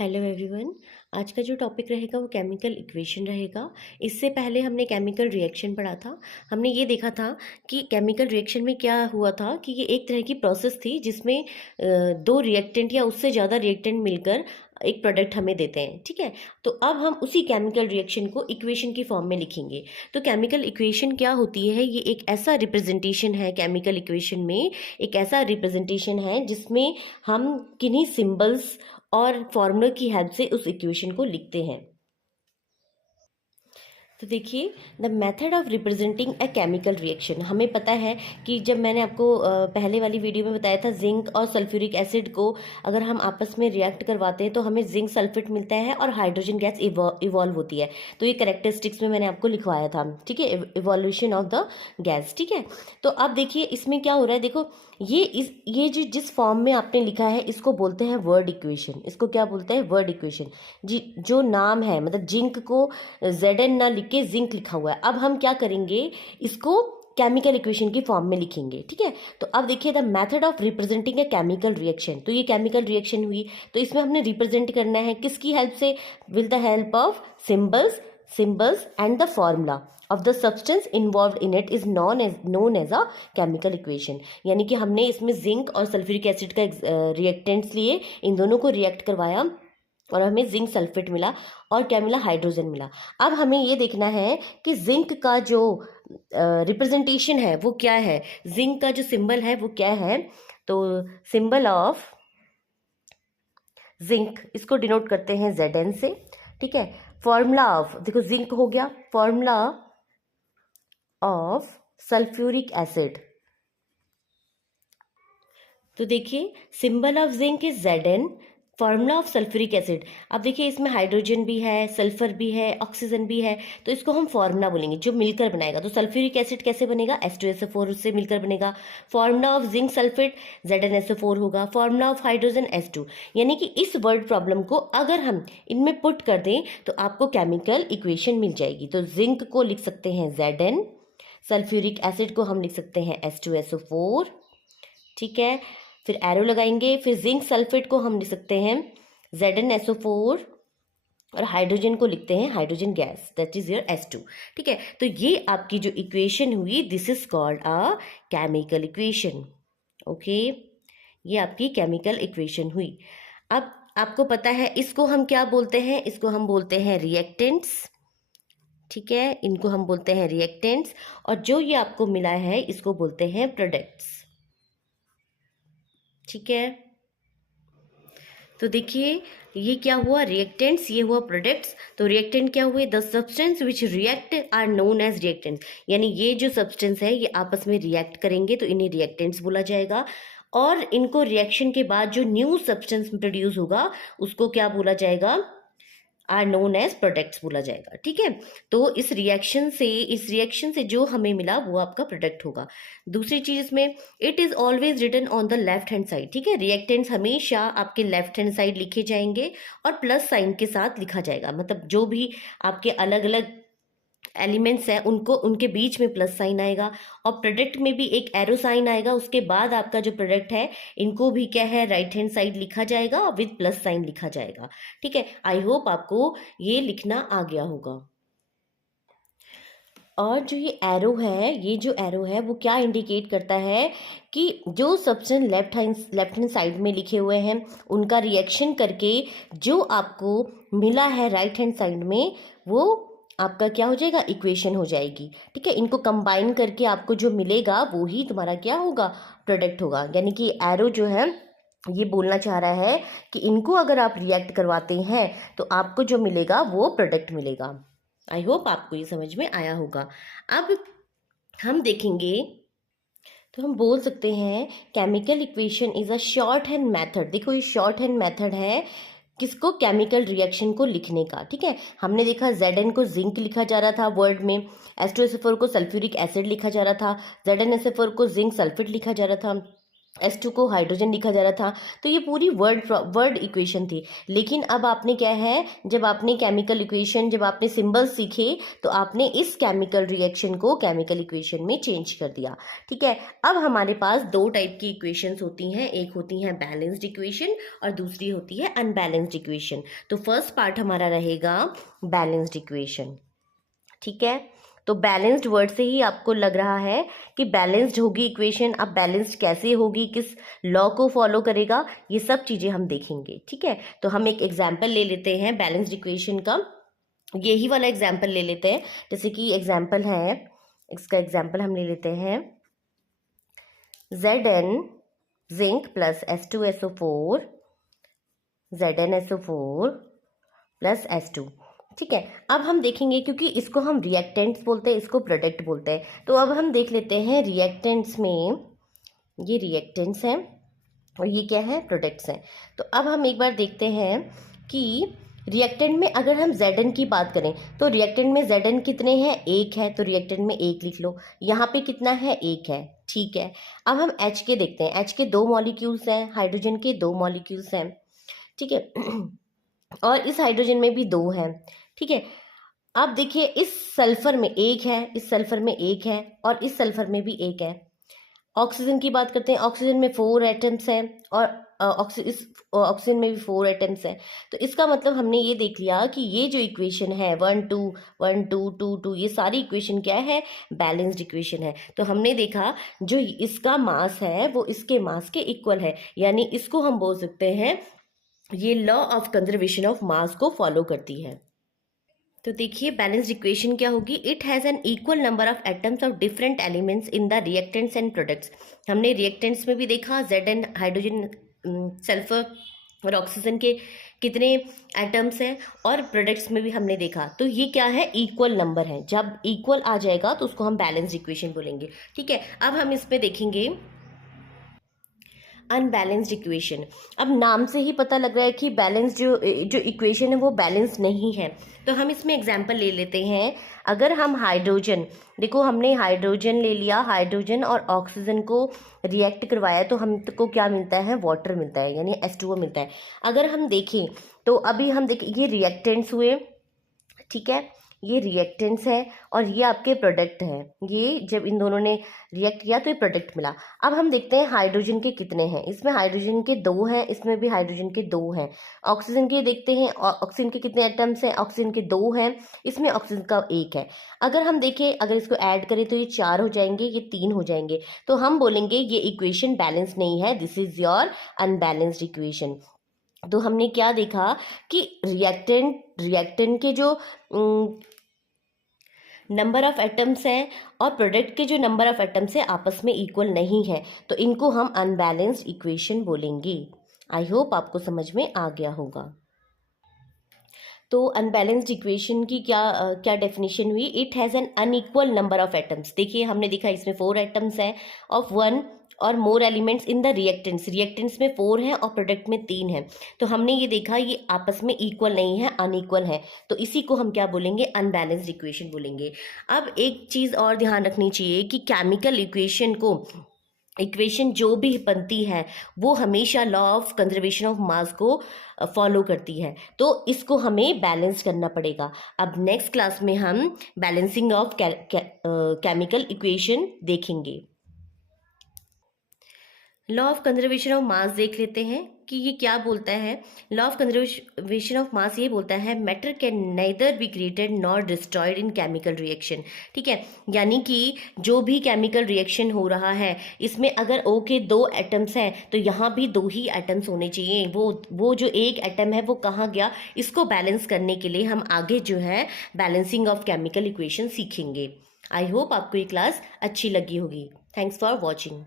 Hello everyone. आज का जो टॉपिक रहेगा वो केमिकल इक्वेशन रहेगा। इससे पहले हमने केमिकल रिएक्शन पढ़ा था। हमने ये देखा था कि केमिकल रिएक्शन में क्या हुआ था कि ये एक तरह की प्रोसेस थी जिसमें दो रिएक्टेंट या उससे ज़्यादा रिएक्टेंट मिलकर एक प्रोडक्ट हमें देते हैं। ठीक है, तो अब हम उसी केमिकल रिएक्शन को इक्वेशन की फॉर्म में लिखेंगे। तो केमिकल इक्वेशन क्या होती है? ये एक ऐसा रिप्रेजेंटेशन है केमिकल इक्वेशन में, एक ऐसा रिप्रेजेंटेशन है जिसमें हम किन्हीं सिंबल्स और फॉर्मूला की हेल्प से उस इक्वेशन को लिखते हैं। तो देखिए, the method of representing a chemical reaction. हमें पता है कि जब मैंने आपको पहले वाली वीडियो में बताया था, जिंक और सल्फ्यूरिक एसिड को अगर हम आपस में रिएक्ट करवाते हैं तो हमें जिंक सल्फेट मिलता है और हाइड्रोजन गैस इवॉल्व होती है। तो ये करेक्टरिस्टिक्स में मैंने आपको लिखवाया था। ठीक है, इवोल्यूशन ऑफ द गैस। ठीक है, तो अब देखिए इसमें क्या हो रहा है। देखो, ये जिस फॉर्म में आपने लिखा है इसको बोलते हैं वर्ड इक्वेशन। इसको क्या बोलते हैं? Word equation. जी, जो नाम है, मतलब जिंक को Zn ना लिख के जिंक लिखा हुआ है। अब हम क्या करेंगे, इसको केमिकल इक्वेशन की फॉर्म में लिखेंगे। ठीक है, तो अब देखिए, the method of representing a chemical reaction. तो ये केमिकल रिएक्शन हुई, तो इसमें हमने रिप्रेजेंट करना है किसकी हेल्प से? With the help of symbols and the formula of the substance involved in it is known as a chemical equation। यानी कि हमने इसमें जिंक और सल्फ्यूरिक एसिड का रिएक्टेंट्स लिए, इन दोनों को रिएक्ट करवाया और हमें जिंक सल्फेट मिला और क्या मिला? हाइड्रोजन मिला। अब हमें ये देखना है कि जिंक का जो रिप्रेजेंटेशन है वो क्या है, जिंक का जो सिंबल है वो क्या है। तो सिंबल ऑफ जिंक, इसको डिनोट करते हैं Zn से। ठीक है, फॉर्मूला ऑफ, देखो जिंक हो गया, फॉर्मूला ऑफ सल्फ्यूरिक एसिड। तो देखिए, symbol of zinc is Zn, formula of sulphuric acid. अब देखिए, इसमें हाइड्रोजन भी है, सल्फर भी है, ऑक्सीजन भी है, तो इसको हम फॉर्मूला बोलेंगे जो मिलकर बनाएगा। तो सल्फ्यूरिक एसिड कैसे बनेगा? H2SO4 उससे मिलकर बनेगा। Formula of zinc sulphate ZnSO4 होगा। Formula of hydrogen H2। यानी कि इस वर्ड प्रॉब्लम को अगर हम इनमें पुट कर दें तो आपको केमिकल इक्वेशन मिल जाएगी। तो जिंक को लिख सकते हैं Zn, सल्फ्यूरिक एसिड को हम लिख सकते हैं H2SO4। ठीक है, फिर एरो लगाएंगे, फिर जिंक सल्फेट को हम लिख सकते हैं ZnSO4 और हाइड्रोजन को लिखते हैं hydrogen gas, that is your H2। ठीक है, तो ये आपकी जो इक्वेशन हुई, this is called a chemical equation. Okay, ये आपकी केमिकल इक्वेशन हुई। अब आपको पता है इसको हम क्या बोलते हैं? इसको हम बोलते हैं रिएक्टेंट्स। ठीक है, इनको हम बोलते हैं रिएक्टेंट्स, और जो ये आपको मिला है इसको बोलते हैं प्रोडक्ट्स। ठीक है, तो देखिए ये क्या हुआ? रिएक्टेंट्स, ये हुआ प्रोडक्ट्स। तो रिएक्टेंट क्या हुए? The substance which react are known as reactants. यानी ये जो सब्सटेंस है ये आपस में रिएक्ट करेंगे तो इन्हें रिएक्टेंट्स बोला जाएगा। और इनको रिएक्शन के बाद जो न्यू सब्सटेंस प्रोड्यूस होगा उसको क्या बोला जाएगा? आर नोन एज प्रोडक्ट्स बोला जाएगा। ठीक है, तो इस रिएक्शन से जो हमें मिला वो आपका प्रोडक्ट होगा। दूसरी चीज इसमें, it is always written on the left hand side. ठीक है, रिएक्टेंट्स हमेशा आपके लेफ्ट हैंड साइड लिखे जाएंगे और प्लस साइन के साथ लिखा जाएगा। मतलब जो भी आपके अलग अलग एलिमेंट्स हैं उनको, उनके बीच में प्लस साइन आएगा, और प्रोडक्ट में भी एक एरो साइन आएगा। उसके बाद आपका जो प्रोडक्ट है इनको भी क्या है? राइट हैंड साइड लिखा जाएगा विद प्लस साइन लिखा जाएगा। ठीक है, आई होप आपको ये लिखना आ गया होगा। और जो ये एरो है, ये जो एरो है वो क्या इंडिकेट करता है कि जो सब्सटेंस लेफ्ट हैंड साइड में लिखे हुए हैं उनका रिएक्शन करके जो आपको मिला है राइट हैंड साइड में, वो आपका क्या हो जाएगा? इक्वेशन हो जाएगी। ठीक है, इनको कंबाइन करके आपको जो मिलेगा वो ही तुम्हारा क्या होगा? प्रोडक्ट होगा। यानी कि एरो जो है ये बोलना चाह रहा है कि इनको अगर आप रिएक्ट करवाते हैं तो आपको जो मिलेगा वो प्रोडक्ट मिलेगा। आई होप आपको ये समझ में आया होगा। अब हम देखेंगे, तो हम बोल सकते हैं chemical equation is a short hand method. देखो, ये शॉर्ट हैंड मेथड है किसको? केमिकल रिएक्शन को लिखने का। ठीक है, हमने देखा Zn को जिंक लिखा जा रहा था वर्ड में, H2SO4 को सल्फ्यूरिक एसिड लिखा जा रहा था, ZnSO4 को जिंक सल्फेट लिखा जा रहा था, S2 को हाइड्रोजन लिखा जा रहा था। तो ये पूरी वर्ड इक्वेशन थी। लेकिन अब आपने क्या है, जब आपने केमिकल इक्वेशन, जब आपने सिंबल्स सीखे तो आपने इस केमिकल रिएक्शन को केमिकल इक्वेशन में चेंज कर दिया। ठीक है, अब हमारे पास दो टाइप की इक्वेशंस होती हैं, एक होती है बैलेंस्ड इक्वेशन और दूसरी होती है अनबैलेंस्ड इक्वेशन। तो फर्स्ट पार्ट हमारा रहेगा बैलेंस्ड इक्वेशन। ठीक है, तो बैलेंस्ड वर्ड से ही आपको लग रहा है कि बैलेंस्ड होगी इक्वेशन। अब बैलेंस्ड कैसे होगी, किस लॉ को फॉलो करेगा, ये सब चीज़ें हम देखेंगे। ठीक है, तो हम एक एग्जाम्पल ले लेते हैं बैलेंस्ड इक्वेशन का, यही वाला एग्जाम्पल ले लेते हैं। जैसे कि एग्जाम्पल है, इसका एग्जाम्पल हम ले लेते हैं Zn zinc plus H2SO4 ZnSO4 plus S2। ठीक है, अब हम देखेंगे, क्योंकि इसको हम रिएक्टेंट्स बोलते हैं, इसको प्रोडक्ट बोलते हैं। तो अब हम देख लेते हैं रिएक्टेंट्स में, ये रिएक्टेंट्स हैं और ये क्या है, प्रोडक्ट्स हैं। तो अब हम एक बार देखते हैं कि रिएक्टेंट में अगर हम Zn की बात करें तो रिएक्टेंट में Zn कितने हैं, एक है, तो रिएक्टेंट में एक लिख लो। यहाँ पे कितना है, एक है। ठीक है, अब हम H के देखते हैं। H के 2 मॉलिक्यूल्स हैं, हाइड्रोजन के 2 मॉलिक्यूल्स हैं। ठीक है, और इस हाइड्रोजन में भी 2 हैं। ठीक है, अब देखिए इस सल्फर में एक है, इस सल्फर में एक है और इस सल्फर में भी एक है। ऑक्सीजन की बात करते हैं, ऑक्सीजन में 4 एटम्स हैं और इस ऑक्सीजन में भी 4 एटम्स हैं। तो इसका मतलब हमने ये देख लिया कि ये जो इक्वेशन है 1 2 1 2 2 2, ये सारी इक्वेशन क्या है, बैलेंस्ड इक्वेशन है। तो हमने देखा जो इसका मास है वो इसके मास के इक्वल है, यानी इसको हम बोल सकते हैं ये law of conservation of mass को फॉलो करती है। तो देखिए बैलेंस्ड इक्वेशन क्या होगी, it has an equal number of atoms of different elements in the reactants and products. हमने रिएक्टेंट्स में भी देखा Zn हाइड्रोजन, सल्फर और ऑक्सीजन के कितने एटम्स हैं, और प्रोडक्ट्स में भी हमने देखा। तो ये क्या है, इक्वल नंबर है। जब इक्वल आ जाएगा तो उसको हम बैलेंस्ड इक्वेशन बोलेंगे। ठीक है, अब हम इसमें देखेंगे अनबैलेंस्ड इक्वेशन। अब नाम से ही पता लग रहा है कि बैलेंस जो इक्वेशन है वो बैलेंस नहीं है। तो हम इसमें एग्जांपल ले लेते हैं। अगर हम हाइड्रोजन, देखो हमने हाइड्रोजन ले लिया, हाइड्रोजन और ऑक्सीजन को रिएक्ट करवाया तो हमको क्या मिलता है, वाटर मिलता है, यानी H2O मिलता है। अगर हम देखें तो अभी हम देखें ये रिएक्टेंट्स हुए, ठीक है, ये रिएक्टेंट्स है और ये आपके प्रोडक्ट हैं। ये जब इन दोनों ने रिएक्ट किया तो ये प्रोडक्ट मिला। अब हम देखते हैं हाइड्रोजन के कितने हैं, इसमें हाइड्रोजन के 2 हैं, इसमें भी हाइड्रोजन के 2 हैं। ऑक्सीजन के देखते हैं, ऑक्सीजन के कितने एटम्स हैं, ऑक्सीजन के 2 हैं, इसमें ऑक्सीजन का 1 है। अगर हम देखें, अगर इसको ऐड करें तो ये 4 हो जाएंगे, ये 3 हो जाएंगे। तो हम बोलेंगे ये इक्वेशन बैलेंस नहीं है, this is your unbalanced equation. तो हमने क्या देखा कि रिएक्टेंट के जो नंबर ऑफ एटम्स हैं और प्रोडक्ट के जो नंबर ऑफ एटम्स हैं आपस में इक्वल नहीं है, तो इनको हम अनबैलेंस्ड इक्वेशन बोलेंगे। आई होप आपको समझ में आ गया होगा। तो अनबैलेंस्ड इक्वेशन की क्या डेफिनेशन हुई, it has an unequal number of atoms. देखिए हमने देखा इसमें 4 एटम्स हैं ऑफ 1 और more elements in the reactants में 4 हैं और प्रोडक्ट में 3 हैं। तो हमने ये देखा ये आपस में इक्वल नहीं है, अनइक्वल है, तो इसी को हम क्या बोलेंगे, अनबैलेंस्ड इक्वेशन बोलेंगे। अब एक चीज़ और ध्यान रखनी चाहिए कि केमिकल इक्वेशन जो भी बनती है वो हमेशा law of conservation of mass को फॉलो करती है, तो इसको हमें बैलेंस करना पड़ेगा। अब नेक्स्ट क्लास में हम बैलेंसिंग ऑफ केमिकल इक्वेशन देखेंगे। Law of conservation of mass देख लेते हैं कि ये क्या बोलता है। Law of conservation of mass ये बोलता है matter can nether be created nor destroyed in chemical reaction. ठीक है, यानी कि जो भी केमिकल रिएक्शन हो रहा है इसमें अगर O के 2 एटम्स हैं तो यहाँ भी 2 ही एटम्स होने चाहिए। वो जो एक एटम है वो कहाँ गया, इसको बैलेंस करने के लिए हम आगे जो है बैलेंसिंग ऑफ केमिकल इक्वेशन सीखेंगे। आई होप आपको ये क्लास अच्छी लगी होगी। Thanks for watching.